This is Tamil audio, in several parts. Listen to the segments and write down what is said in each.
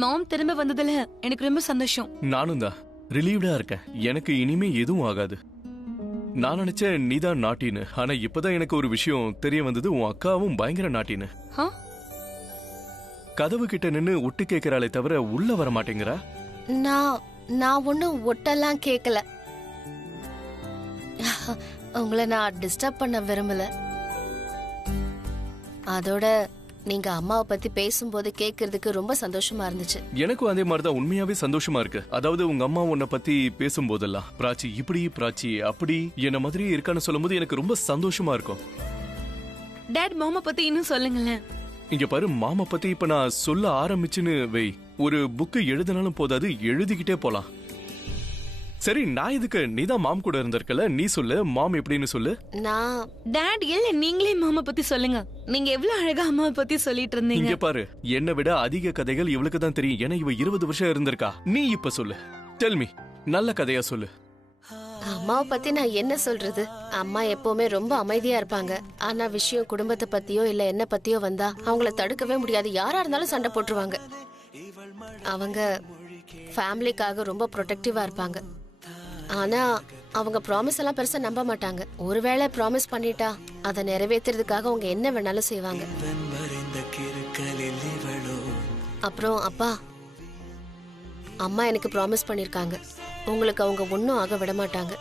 மாம் திரும்ப வந்ததுல எனக்கு ரொம்ப சந்தோஷம். நானும் தான் ரிலீவ்டா இருக்கேன். எனக்கு இனிமே எதுவும் ஆகாது. நான் நினைச்சேன் நீதான் நாட்டின்னு. ஆனா இப்பதான் எனக்கு ஒரு விஷயம் தெரிய வந்தது. உன் அக்காவும் பயங்கர நாட்டின்னு. கதவு கிட்ட நின்னு ஒட்டு கேக்குறாளே தவிர உள்ள வர மாட்டேங்கிறா. நான் ஒன்னும் ஒட்டெல்லாம் கேக்கல. உங்களை நான் டிஸ்டர்ப் பண்ண விரும்பல. அதோட நீங்க அம்மாவை பத்தி பேசும்போது கேக்குறதுக்கு ரொம்ப சந்தோஷமா இருந்துச்சு. எனக்கும் அதே மாதிரிதான் உண்மையாவே சந்தோஷமா இருக்கு. அதாவது உங்க அம்மா உன்னை பத்தி பேசும்போதெல்லாம் பிராச்சி இப்படி பிராச்சி அப்படி என்ன மாதிரி இருக்கான்னு சொல்லும் போது எனக்கு ரொம்ப சந்தோஷமா இருக்கும். டாட் மாமா பத்தி இன்னும் சொல்லுங்களேன். இங்க பாரு, மாமா பத்தி இப்ப நான் சொல்ல ஆரம்பிச்சுன்னு வை, ஒரு புக்கு எழுதினாலும் போதாது, எழுதிக்கிட்டே போலாம். சரி, நான் இதுக்கு நீதான் மாம் கூட இருந்திருக்கல, நீ சொல்லு மாம் எப்படின்னு சொல்லு. நான் டாட் இல்ல, நீங்களே மாமா பத்தி சொல்லுங்க. நீங்க எவ்வளவு அழகா அம்மாவை பத்தி சொல்லிட்டு இருந்தீங்க. இங்க பாரு, என்னை விட அதிக கதைகள் இவளுக்கு தான் தெரியும். ஏன்னா இவ 20 வருஷம் இருந்திருக்கா. நீ இப்ப சொல்லு, டெல் மீ, நல்ல கதையா சொல்லு. அம்மாவை பத்தி நான் என்ன சொல்றது? அம்மா எப்பவுமே ரொம்ப அமைதியா இருப்பாங்க. ஆனா விஷயம் குடும்பத்தை பத்தியோ இல்ல என்ன பத்தியோ வந்தா அவங்கள தடுக்கவே முடியாது. யாரா இருந்தாலும் சண்டை போட்டுருவாங்க. அவங்க ஃபேமிலிக்காக ரொம்ப ப்ரொடெக்டிவா இருப்பாங்க. ஆனா அவங்க ப்ராமிஸ் எல்லாம் பெருசா நம்ப மாட்டாங்க. ஒருவேளை ப்ராமிஸ் பண்ணிட்டா அதை நிறைவேற்றுறதுக்காக அவங்க என்ன வேணாலும் செய்வாங்க. அப்புறம் அப்பா, அம்மா எனக்கு ப்ராமிஸ் பண்ணிருக்காங்க, உங்களுக்கு அவங்க ஒன்னும் ஆக விட மாட்டாங்க.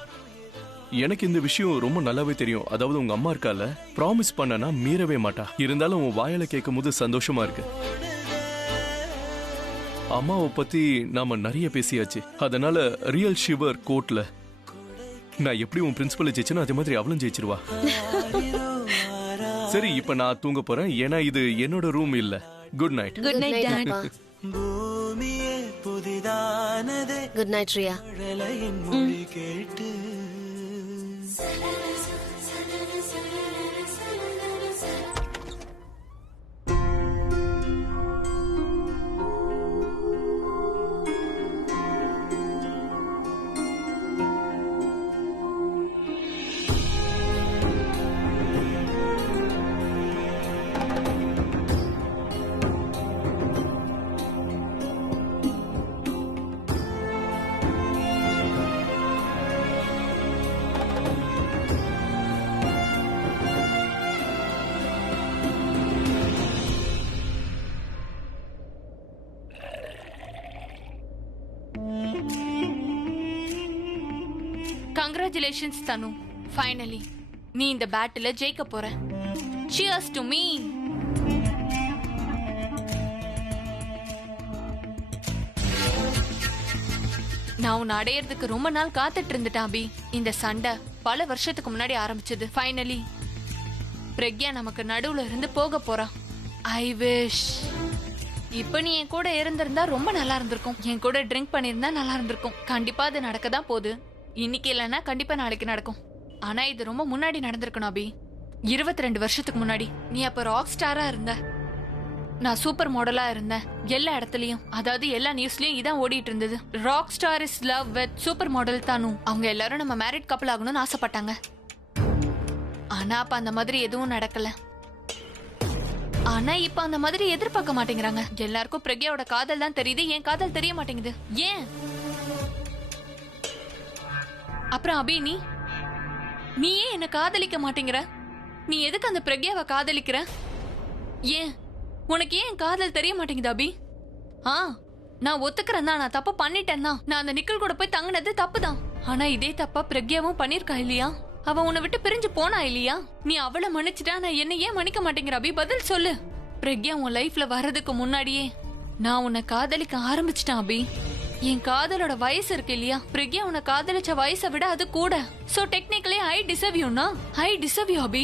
எனக்கு இந்த விஷயம் ரொம்ப நல்லாவே தெரியும். அதாவது உங்க அம்மா இருக்கால, ப்ராமிஸ் பண்ணனா மீறவே மாட்டா. இருந்தாலும் உன் வாயில கேட்கும் போது சந்தோஷமா இருக்கு. அம்மாவை பத்தி நாம நிறைய பேசியாச்சு. அதனால ரியல் ஷிவர் கோர்ட்ல நான் எப்படி உன் பிரின்சிபல் ஜெயிச்சேனோ அதே மாதிரி அவளும் ஜெயிச்சிருவா. சரி, இப்ப நான் தூங்க போறேன். ஏன்னா இது என்னோட ரூம் இல்ல. Good night. Good night dad. Good night Riya. Congratulations Tanu, finally நீ இந்த பேட்டில ஜெயிக்க போற. Cheers to me. நான் உன்னை அடையறதுக்கு ரொம்ப நாள் காத்துட்டு இருந்துட்டேன் அபி. இந்த சண்டை பல வருஷத்துக்கு முன்னாடி ஆரம்பிச்சது. ஃபைனலி பிரக்யா நமக்கு நடுவுல இருந்து போக போறா. ஐ விஷ் இப்ப நீ என் கூட இருந்திருந்தா ரொம்ப நல்லா இருந்திருக்கும். என் கூட ட்ரிங்க் பண்ணிருந்தா நல்லா இருந்திருக்கும். கண்டிப்பா அது நடக்கதான் போகுது. இன்னைக்கு இல்லைன்னா கண்டிப்பா நாளைக்கு நடக்கும். ஆனா இது ரொம்ப முன்னாடி நடந்திருக்கணும் அபி. 22 வருஷத்துக்கு முன்னாடி. நீ அப்ப ராக் ஸ்டாரா இருந்த, நான் சூப்பர் மாடலா இருந்தேன். எல்லா இடத்துலயும், அதாவது எல்லா நியூஸ்லயும் இதான் ஓடிட்டு இருந்தது. Rock star is love with super model தானு. அவங்க எல்லாரும் நம்ம மேரிட் கப்பல் ஆகணும்னு ஆசைப்பட்டாங்க. ஆனா அப்ப அந்த மாதிரி எதுவும் நடக்கல. ஆனா இப்ப அந்த மாதிரி எதிர்பார்க்க மாட்டேங்கிறாங்க. எல்லாருக்கும் பிரக்யாவோட காதல் தான் தெரியுது, என் காதல் தெரிய மாட்டேங்குது. ஏன்? அப்புறம் அபி, நீ ஏன் என்ன காதலிக்க மாட்டேங்கிற? நீ எதுக்கு அந்த பிரக்யாவை காதலிக்கிற? ஏன் உனக்கு ஏன் காதல் தெரிய மாட்டேங்குது அபி? நான் ஒத்துக்கிறேன் தான், நான் தப்பு பண்ணிட்டேன் தான். நான் அந்த நிக்கல் கூட போய் தங்கினது தப்பு தான். ஆனா இதே தப்பா பிரக்யாவும் பண்ணிருக்கா இல்லையா? அவ உன்னை விட்டு பிரிஞ்சு போனா இல்லையா? நீ அவளை மன்னிச்சுட்டா, நான் என்ன ஏன் மன்னிக்க மாட்டேங்கிற அபி? பதில் சொல்லு. பிரக்யா உன் லைஃப்ல வர்றதுக்கு முன்னாடியே நான் உன்னை காதலிக்க ஆரம்பிச்சிட்டேன் அபி. என் காதலோட வயசு இருக்கு இல்லையா? பிரக்யா உன்னை காதலிச்ச வயசை விட அது கூட. சோ டெக்னிக்கலி ஐ டிசர்வ் யூனா? I deserve you Abhi.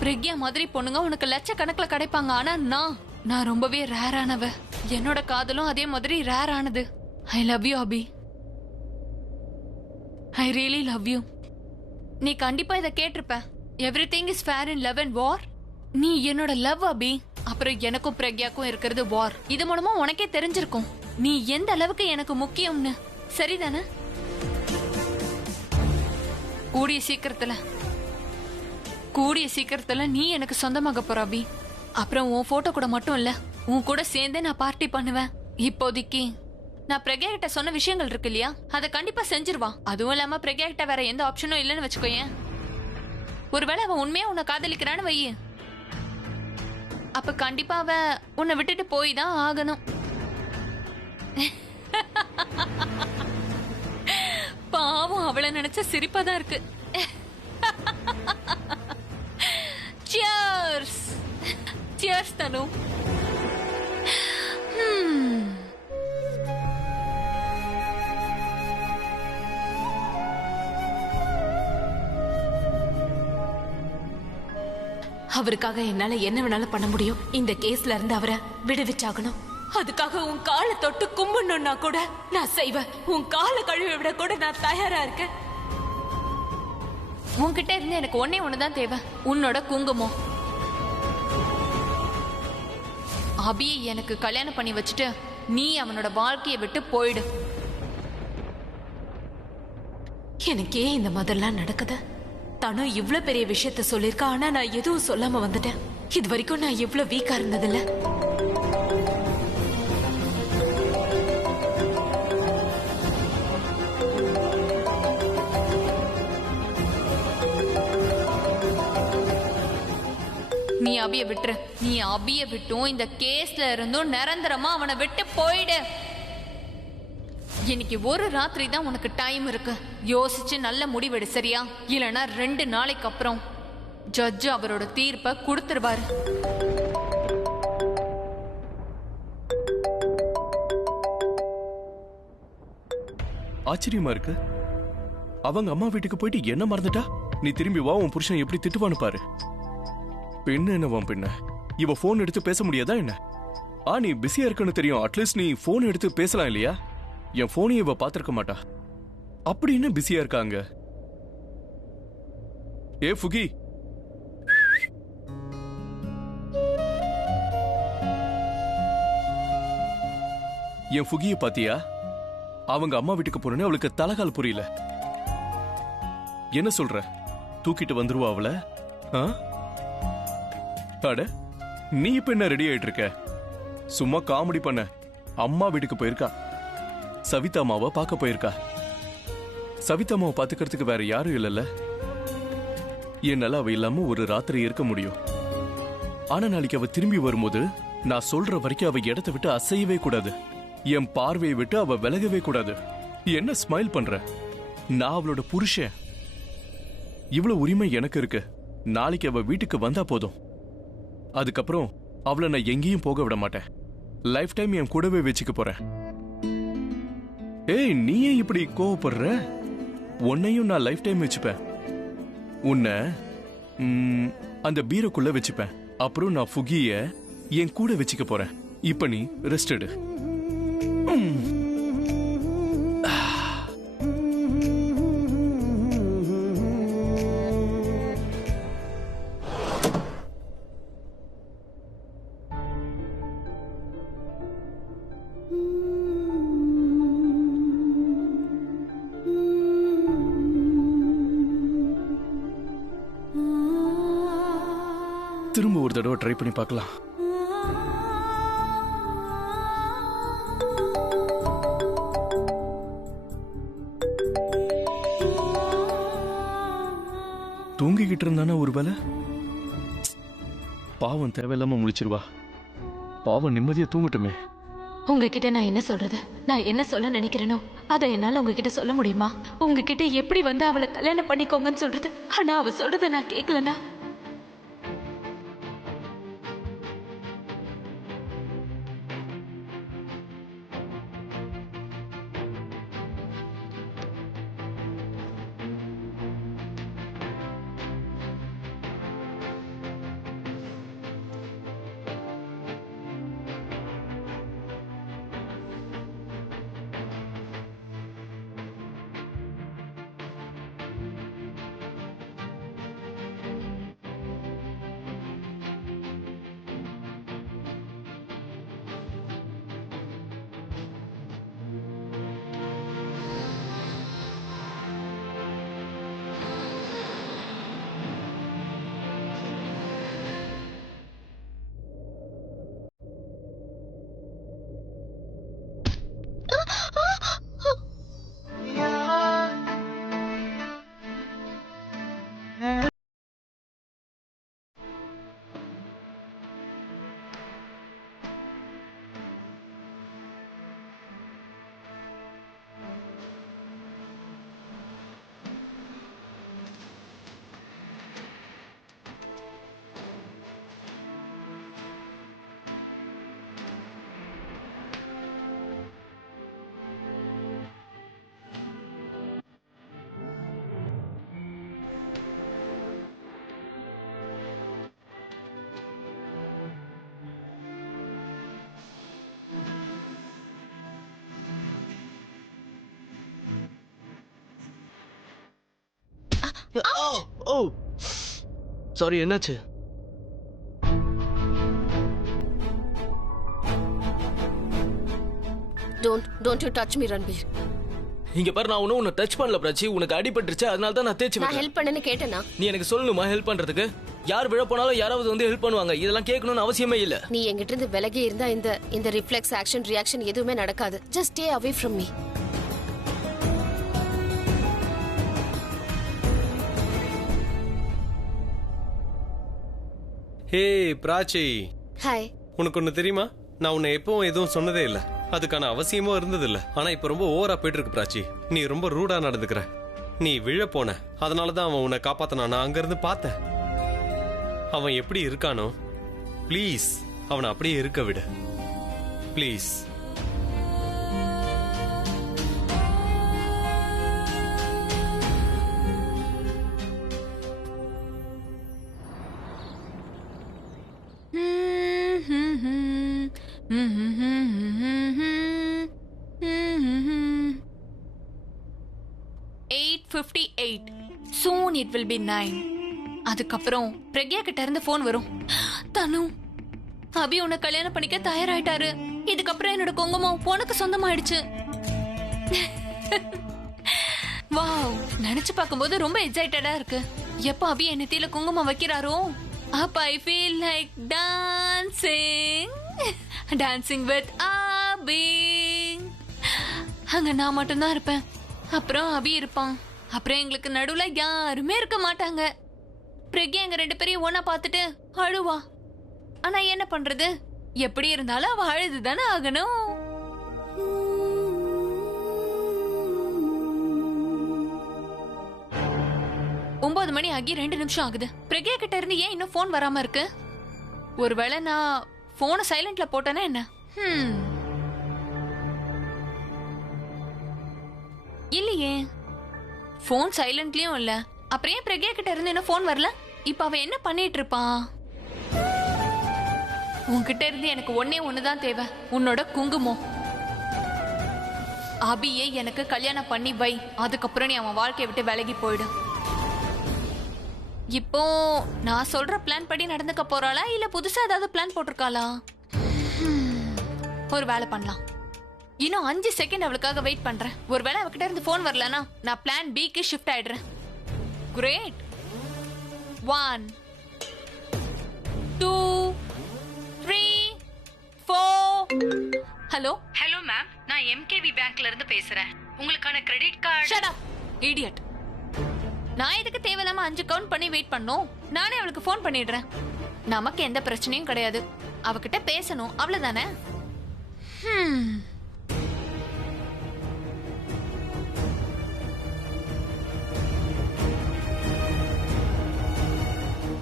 Pragya மாதிரி பொண்ணுங்க உனக்கு லட்சக்கணக்குல கிடைப்பாங்க. ஆனா நான் ரொம்பவே ரேரானவ. என்னோட காதலும் அதே மாதிரி ரேரானது. I love you Abhi. I really love you. நீ கண்டிப்பா இதை கேட்டிருப்ப. Everything is fair in love and war. நீ என்னோட லவ் அபி. அப்புறம் எனக்கும் பிரக்யாக்கும் இருக்கிறது வார். இது மூலமா உனக்கே தெரிஞ்சிருக்கும் நீ எந்த அளவுக்கு எனக்கு முக்கியம்னு. சரிதானே? கூடிய சீக்கிரத்துல நீ எனக்கு சொந்தமாக போற அபி. அப்புறம் உன் போட்டோ கூட மட்டும் இல்ல, உன் கூட சேர்ந்தே நான் பார்ட்டி பண்ணுவேன். இப்போதைக்கு நான் பிரக்யா கிட்ட சொன்ன விஷயங்கள் இருக்கு இல்லையா, அதை கண்டிப்பா செஞ்சிருவா. அதுவும் இல்லாம பிரக்யா கிட்ட வேற எந்த ஆப்ஷனும் இல்லைன்னு வச்சுக்கோயேன். ஒருவேளை அவன் உண்மையா உன்னை காதலிக்கிறான்னு வை, அப்ப கண்டிப்பா அவ உன்னை விட்டுட்டு போய் தான் ஆகணும். பாவம், அவளை நினைச்ச சிரிப்பா தான் இருக்கு. Cheers! Cheers, தனு. அவருக்காக என்னால என்ன வேணாலும் பண்ண முடியும். இந்த கேஸ்ல இருந்து அவரை விடுவிச்சாகணும். அதுக்காக உன் காலை தொட்டு கும்பிடணும்னா கூட நான் செய்வேன். உன் காலை கழுவி விட கூட நான் தயாரா இருக்கேன். உன்கிட்ட இருந்து எனக்கு ஒண்ணுதான் தேவை, உன்னோட குங்குமம். அபியை எனக்கு கல்யாணம் பண்ணி வச்சுட்டு நீ அவனோட வாழ்க்கையை விட்டு போயிடு. எனக்கு ஏன் இந்த மாதிரிலாம் நடக்குது? தனு இவ்ளோ பெரிய விஷயத்த சொல்லிருக்கா, ஆனா நான் எதுவும் சொல்லாம வந்துட்டேன். இது வரைக்கும் நான் இவ்ளோ வீக்கா இருந்ததில்ல. நீ அபிய விட்டுரு. நீ அபிய விட்டும் இந்த கேஸ்ல இருந்தும் நிரந்தரமா அவனை விட்டு போயிடு. இன்னைக்கு ஒரு ராத்திரி தான் உனக்கு டைம் இருக்கு. யோசிச்சு நல்ல முடிவெடு, சரியா? இல்லைன்னா 2 நாளைக்கு அப்புறம் ஜட்ஜ் அவரோட தீர்ப்பை கொடுத்துருவாரு. ஆச்சரியமா இருக்கு. அவங்க அம்மா வீட்டுக்கு போயிட்டு என்ன மறந்துட்டா? நீ திரும்பி வா, உன் புருஷன் எப்படி திட்டுவான்னு பாரு. பெண்ணு என்னவான் பெண்ண? இவ போன் எடுத்து பேச முடியாதா என்ன? நீ பிஸியா இருக்குன்னு தெரியும். அட்லீஸ்ட் நீ போன் எடுத்து பேசலாம் இல்லையா? என் போனையும் இவ பாத்திருக்க மாட்டா. அப்படி என்ன பிஸியா இருக்காங்க? ஏ ஃபுகி, என் ஃபுகிய பாத்தியா? அவங்க அம்மா வீட்டுக்கு போறேன்னு அவளுக்கு தலகால் புரியல. என்ன சொல்ற? தூக்கிட்டு வந்துருவா அவளை? அட, நீ இப்ப என்ன ரெடி ஆயிட்டு இருக்க? சும்மா காமெடி பண்ண. அம்மா வீட்டுக்கு போயிருக்கா. சவிதா அம்மாவை பார்க்க போயிருக்கா. சவிதா அம்மாவை பாத்துக்கிறதுக்கு வேற யாரும் இல்லைல்ல. என்னால அவ இல்லாம ஒரு ராத்திரி இருக்க முடியும். ஆனா நாளைக்கு அவ திரும்பி வரும்போது நான் சொல்ற வரைக்கும் அவ இடத்தை விட்டு அசையவே கூடாது. என் பார்வையை விட்டு அவ விலகவே கூடாது. என்ன ஸ்மைல் பண்ற? நான் அவளோட புருஷன். இவ்வளவு உரிமை எனக்கு இருக்கு. நாளைக்கு அவ வீட்டுக்கு வந்தா போதும். அதுக்கப்புறம் அவளை நான் எங்கேயும் போக விட மாட்டேன். லைஃப் டைம் என் கூடவே வச்சுக்க போறேன். ஏய், நீ ஏன் இப்படி கோவப்படுற? உன்னையும் நான் லைஃப் டைம் வச்சுப்பேன். உன்னை அந்த பீரோக்குள்ள வச்சுப்பேன். அப்புறம் நான் ஃபுகிய என் கூட வச்சுக்க போறேன். இப்ப நீ ரெஸ்ட் எடு. திரும்ப ஒரு தடவை ட்ரை பண்ணி பார்க்கலாம். தூங்கிக்கிட்டு இருந்தானா ஒருவேளை? பாவம், தேவையில்லாம முழிச்சிருவா. பாவம், நிம்மதியா தூங்கட்டுமே. உங்ககிட்ட நான் என்ன சொல்றது? நான் என்ன சொல்ல நினைக்கிறேனோ அதை என்னால உங்ககிட்ட சொல்ல முடியுமா? உங்ககிட்ட எப்படி வந்து அவளை கல்யாணம் பண்ணிக்கோங்கன்னு சொல்றது? ஆனா அவ சொல்றதை நான் கேட்கலனா ஓ சாரி, என்னாச்சு? Don't you touch me Ranbir. இங்க பாரு, நான் உன்னை டச் பண்ணல பிராச்சி. உனக்கு அடிபட்டுருச்சு, அதனால தான் நான் தேய்ச்சி நான் விட்டேன். ஹெல்ப் பண்ணேன்னு கேட்டேனா? நீ எனக்கு சொல்லணுமா ஹெல்ப் பண்றதுக்கு? யார் விழ போனாலும் யாராவது வந்து ஹெல்ப் பண்ணுவாங்க. இதெல்லாம் கேட்கணும்னு அவசியமே இல்ல. நீ என்கிட்ட இருந்து விலகி இருந்தா இந்த ரிஃப்ளெக்ஸ் ஆக்ஷன் ரியாக்ஷன் எதுவுமே நடக்காது. Just stay away from me. Hey Prachi, hi. உனக்கு ஒண்ணு தெரியுமா? நான் உன்னை எப்பவும் எதுவும் சொன்னதே இல்ல, அதுக்கான அவசியமும் இருந்தது இல்ல. ஆனா இப்ப ரொம்ப ஓவரா போயிட்டு இருக்கு பிராச்சி. நீ ரொம்ப ரூடா நடந்துக்கிற. நீ விழ போன, அதனாலதான் அவன் உன்னை காப்பாத்தினான். நான் அங்க இருந்து பார்த்தேன். அவன் எப்படி இருக்கானோ, ப்ளீஸ் அவனை அப்படியே இருக்க விடு please. Soon it will be 9. அதுக்கப்புறம் பிரக்யா கிட்ட இருந்து போன் வரும். தனு, அபி உன்னை கல்யாணம் பண்ணிக்க தயாராயிட்டாரு. இதுக்கப்புறம் என்னோட குங்குமம் உனக்கு சொந்தமாயிடுச்சு. வாவ், நினைச்சு பார்க்கும்போது ரொம்ப எக்ஸைட்டடா இருக்கு. எப்ப அபி என் நெத்தியில குங்குமம் வைக்கிறாரோ அப்ப I feel like dancing with Abhi. அங்க நான் மட்டும்தான் இருப்பேன், அப்புறம் அபி இருப்பான். அப்புறம் எங்களுக்கு நடுவுல யாருமே இருக்க மாட்டாங்க. பிரக்யா எங்க 2 பேரையும் ஒன்னா பார்த்துட்டு அழுவா. ஆனா என்ன பண்றது, எப்படி இருந்தாலும் அவ அழுதுதானே ஆகணும். ஒன்பது மணி ஆகி 2 நிமிஷம் ஆகுது. பிரக்யா கிட்ட இருந்து ஏன் இன்னும் போன் வராம இருக்கு? ஒருவேளை நான் போனை சைலண்ட்ல போட்டேன்னா என்ன? இல்லையே, போன் சைலண்ட்லயும் இல்ல. அப்புறம் ஏன் பிரக்யா கிட்ட இருந்து என்ன போன் வரல? இப்ப அவ என்ன பண்ணிட்டு இருப்பான்? உன்கிட்ட இருந்து எனக்கு ஒண்ணுதான் தேவை, உன்னோட குங்குமம். அபியை எனக்கு கல்யாணம் பண்ணி வை, அதுக்கப்புறம் நீ அவன் வாழ்க்கையை விட்டு விலகி போயிடு. இப்போ நான் சொல்ற பிளான் படி நடந்துக்க போறாளா இல்ல புதுசா ஏதாவது பிளான் போட்டிருக்காளா? ஒரு வேலை பண்ணலாம். இன்னும் 5 செகண்ட் அவளுக்காக வெயிட் பண்றேன். ஒருவேளை அவகிட்ட இருந்து போன் வரலனா நான் பிளான் பிக்கு ஷிஃப்ட் ஆயிடுறேன். கிரேட். 1 2 3 4. ஹலோ மேம், நான் எம்கேவி பேங்க்ல இருந்து பேசுறேன். உங்களுக்கான credit card. Shut up idiot. நான் இதுக்கு தேவையில்லாம 5 கவுண்ட் பண்ணி வெயிட் பண்ணோம். நானே அவளுக்கு போன் பண்ணிடுறேன். நமக்கு எந்த பிரச்சனையும் கிடையாது. அவகிட்ட பேசணும், அவ்வளவுதானே?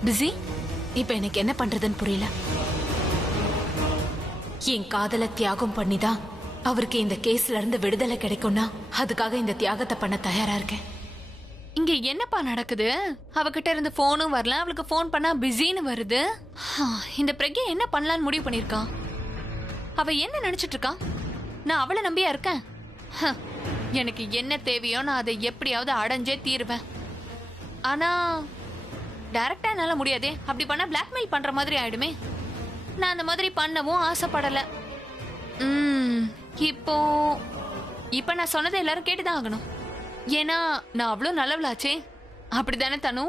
பிஸி. இப்ப எனக்கு என்ன பண்றதுன்னு புரியல. என் காதல தியாகம் பண்ணிதான் அவருக்கு இந்த கேஸ்ல இருந்து விடுதலை கிடைக்கும்னா அதுக்காக இந்த தியாகத்தை பண்ண தயாரா இருக்கேன். இங்க என்னப்பா நடக்குது? அவகிட்ட இருந்து போனும் வரல, அவளுக்கு போன் பண்ணா பிஸின்னு வருது. இந்த பிரக்யா என்ன பண்ணலான்னு முடிவு பண்ணிருக்கா? அவ என்ன நினைச்சிட்டு இருக்கா? நான் அவளை நம்பியா இருக்கேன்? எனக்கு என்ன தேவையோ நான் அதை எப்படியாவது அடைஞ்சே தீருவேன். ஆனா டைரக்டா என்னால முடியாதே. அப்படி பண்ணா பிளாக்மெயில் பண்ற மாதிரி ஆயிடுமே. நான் அந்த மாதிரி பண்ணவும் ஆசைப்படல. இப்போ நான் சொன்னதை எல்லாரும் கேட்டுதான் ஆகணும். ஏன்னா நான் அவ்வளோ நல்லவளாச்சே. அப்படித்தானே தனு?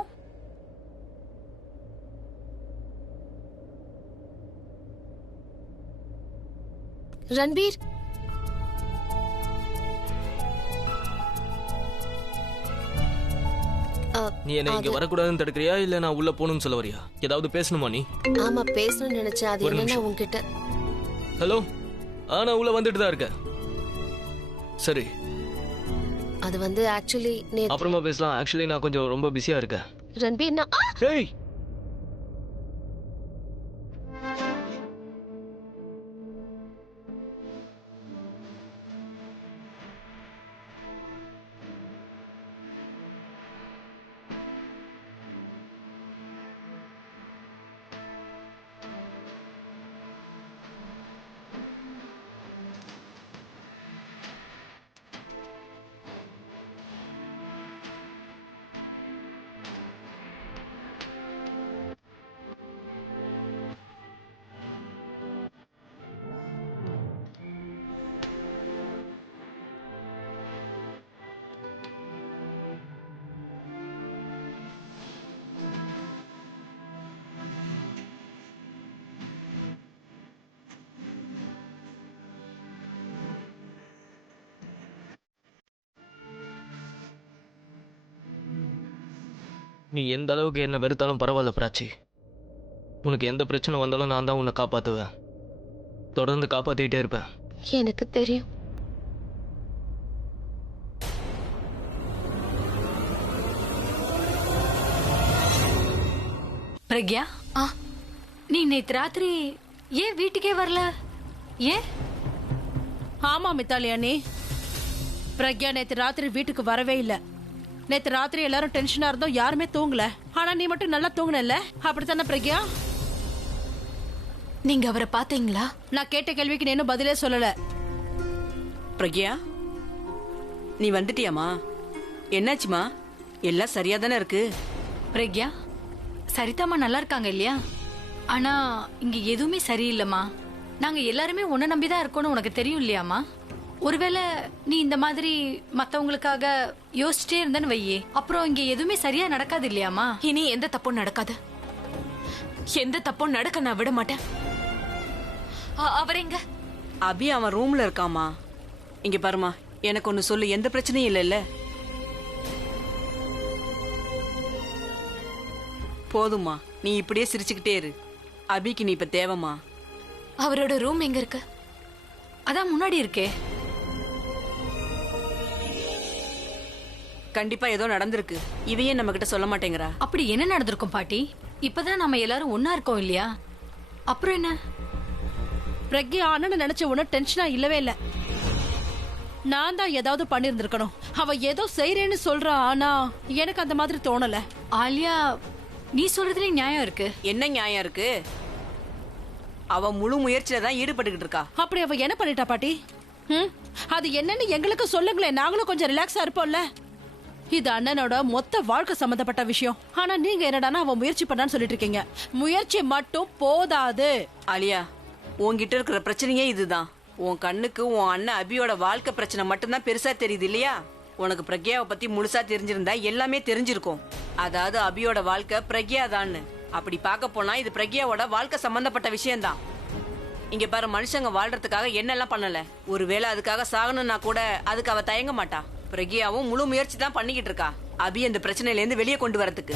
ரன்பீர், நீ என்ன இங்க வரக்கூடாதுன்னு தடுக்கிறியா இல்ல நான் உள்ள போகணும்னு சொல்ல வரியா? ஏதாவது பேசணுமா நீ? ஆமா, பேசணும்னு நினைச்சேன். அது என்னன்னா உன்கிட்ட. ஹலோ, நான் உள்ள வந்துட்டு தான் இருக்கேன். சரி, அது வந்து ஆக்சுவலி அப்புறமா பேசலாம். ஆக்சுவலி நான் கொஞ்சம் ரொம்ப பிஸியா இருக்கேன். ரன்பீர், நான் ஏய், நீ எந்த அளவுக்கு என்ன வெறுத்தாலும் பரவாயில்ல பிராச்சி. உனக்கு எந்த பிரச்சனை வந்தாலும் நான் தான் உன்னை காப்பாற்றுவேன். தொடர்ந்து காப்பாற்றிக்கிட்டே இருப்பேன். எனக்கு தெரியும். பிரக்யா, நீ நேத்து ராத்திரி ஏன் வீட்டுக்கே வரல? ஏன்? ஆமா மித்தாலி அண்ணி, பிரக்யா நேத்து ராத்திரி வீட்டுக்கு வரவே இல்ல. நேத்து ராத்திரி எல்லாரும் டென்ஷனா இருந்தோம், யாருமே தூங்கல. ஆனா நீ மட்டும் நல்லா தூங்குனல்ல, அப்படித்தானே பிரக்யா? நீங்க அவரை பாத்தீங்களா? நான் கேட்ட கேள்விக்கு நீ இன்னும் பதிலே சொல்லல. பிரக்யா, நீ வந்துட்டியாமா? என்னாச்சுமா? எல்லாம் சரியா தானே இருக்கு? பிரக்யா, சரிதாமா நல்லா இருக்காங்க இல்லையா? ஆனா இங்க எதுவுமே சரியில்லைம்மா. நாங்க எல்லாருமே உன்னை நம்பிதான் இருக்கோம்னு உனக்கு தெரியும் இல்லையாமா? ஒருவேளை நீ இந்த மாதிரி மத்தவங்களுக்காக யோசிச்சுட்டே இருந்தேன்னு வையே, அப்புறம் இங்க எதுவுமே சரியா நடக்காது இல்லையாமா? இனி எந்த தப்பும் நடக்காது. எந்த தப்பும் நடக்க நான் விட மாட்டேன். அவர் எங்க? அபி அவன் ரூம்ல இருக்காமா. இங்க பாருமா, எனக்கு ஒண்ணு சொல்லு, எந்த பிரச்சனையும் இல்லைல்ல? போதுமா, நீ இப்படியே சிரிச்சுக்கிட்டே இரு. அபிக்கு நீ இப்ப தேவைமா? அவரோட ரூம் எங்க இருக்கு? அதான் முன்னாடி இருக்கே. கண்டிப்பா ஏதோ நடந்திருக்கு. இவையே நம்ம கிட்ட சொல்ல மாட்டேங்கிறா. அப்படி என்ன நடந்திருக்கும் பாட்டி? இப்பதான் நம்ம எல்லாரும் ஒன்னா இருக்கோம் இல்லையா? அப்புறம் என்ன? பிரக்யா அண்ணன் நினைச்ச உடனே டென்ஷனா இல்லவே இல்ல. நான் தான் ஏதாவது பண்ணிருந்திருக்கணும். அவ ஏதோ செய்யறேன்னு சொல்றா, ஆனா எனக்கு அந்த மாதிரி தோணல. ஆலியா, நீ சொல்றதுல நியாயம் இருக்கு. என்ன நியாயம் இருக்கு? அவ முழு முயற்சியில தான் ஈடுபட்டுக்கிட்டு இருக்கா. அப்படி அவ என்ன பண்ணிட்டா பாட்டி? அது என்னன்னு எங்களுக்கு சொல்லுங்களேன், நாங்களும் கொஞ்சம் ரிலாக்ஸா இருப்போம்ல. இது அண்ணனோட மொத்த வாழ்க்கை சம்பந்தப்பட்ட விஷயம். ஆனா நீங்க என்னடானா அவன் முயற்சி பண்ணான்னு சொல்லிட்டு இருக்கீங்க. முயற்சி மட்டும் போதாது. ஆலியா, உன்கிட்ட இருக்கிற பிரச்சனையே இதுதான். உன் கண்ணுக்கு உன் அண்ணன் அபியோட வாழ்க்கை பிரச்சனை மட்டும்தான் பெருசா தெரியுது இல்லையா? உனக்கு பிரக்யாவை பத்தி முழுசா தெரிஞ்சிருந்தா எல்லாமே தெரிஞ்சிருக்கும். அதாவது அபியோட வாழ்க்கை பிரக்யா தான்னு. அப்படி பார்க்க போனா இது பிரக்யாவோட வாழ்க்கை சம்பந்தப்பட்ட விஷயம்தான். இங்க பாரு, மனுஷங்க வாழ்றதுக்காக என்னெல்லாம் பண்ணல. ஒருவேளை அதுக்காக சாகணும்னா கூட அதுக்கு அவ தயங்க மாட்டா. பிரக்யாவும் முழு முயற்சி தான் பண்ணிக்கிட்டு இருக்கா அபி அந்த பிரச்சனையில இருந்து வெளியே கொண்டு வரதுக்கு.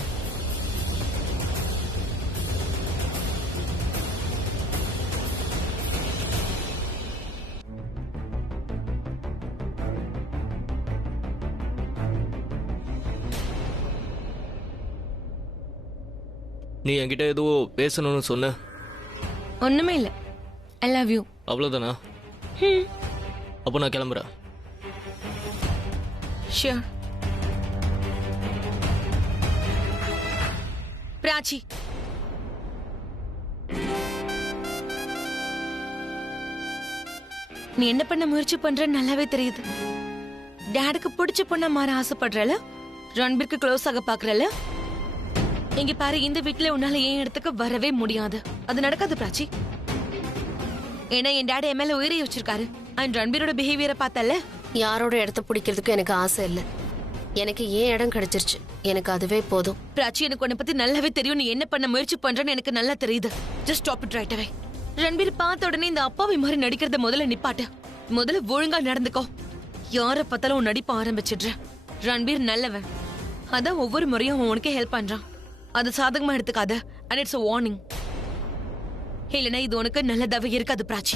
நீ என்கிட்ட ஏதோ பேசணும்னு சொன்ன. ஒண்ணுமே இல்ல. ஐ லவ் யூ. அவ்வளவுதானா? அப்போ நான் கிளம்புறேன். ஷியோர். பிராச்சி, நீ என்ன பண்ண முயற்சி பண்றன்னு நல்லாவே தெரியுது. டேடுக்கு பிடிச்ச பொண்ணா மாற ஆசைப்படுறல, ரன்பீருக்கு க்ளோஸ் ஆக பாக்குறல. இங்க பாரு, இந்த வீட்டுல உன்னால ஏன் இடத்துக்கு வரவே முடியாது. அது நடக்காது பிராச்சி. ஏன்னா என் டேடி என் மேல உயிரை வச்சிருக்காரு. அண்ட் ரன்பீரோட பிஹேவியரை பார்த்தல. யாரோட இடத்த பிடிக்கிறதுக்கு எனக்கு ஆசை இல்ல. எனக்கு ஏன் இடம் கிடைச்சிருச்சு, எனக்கு அதுவே போதும். பிராச்சி, எனக்கு உன்னை பத்தி நல்லாவே தெரியும். நீ என்ன பண்ண முயற்சி பண்றன்னு எனக்கு நல்லா தெரியுது. Just stop it right away. Ranbir பார்த்த உடனே இந்த அப்பாவி மாதிரி நடிக்கிறத முதல்ல நிப்பாட்டு. முதல்ல ஒழுங்கா நடந்துக்கோ. யார பார்த்தாலும் உன் நடிப்ப ஆரம்பிச்சிடுற. ரன்பீர் நல்லவன், அதான் ஒவ்வொரு முறையும் அவன் உனக்கே ஹெல்ப் பண்றான். அது சாதகமா எடுத்துக்காத. And it's a warning. இல்லைன்னா இது உனக்கு நல்லதாவே இருக்காது பிராச்சி.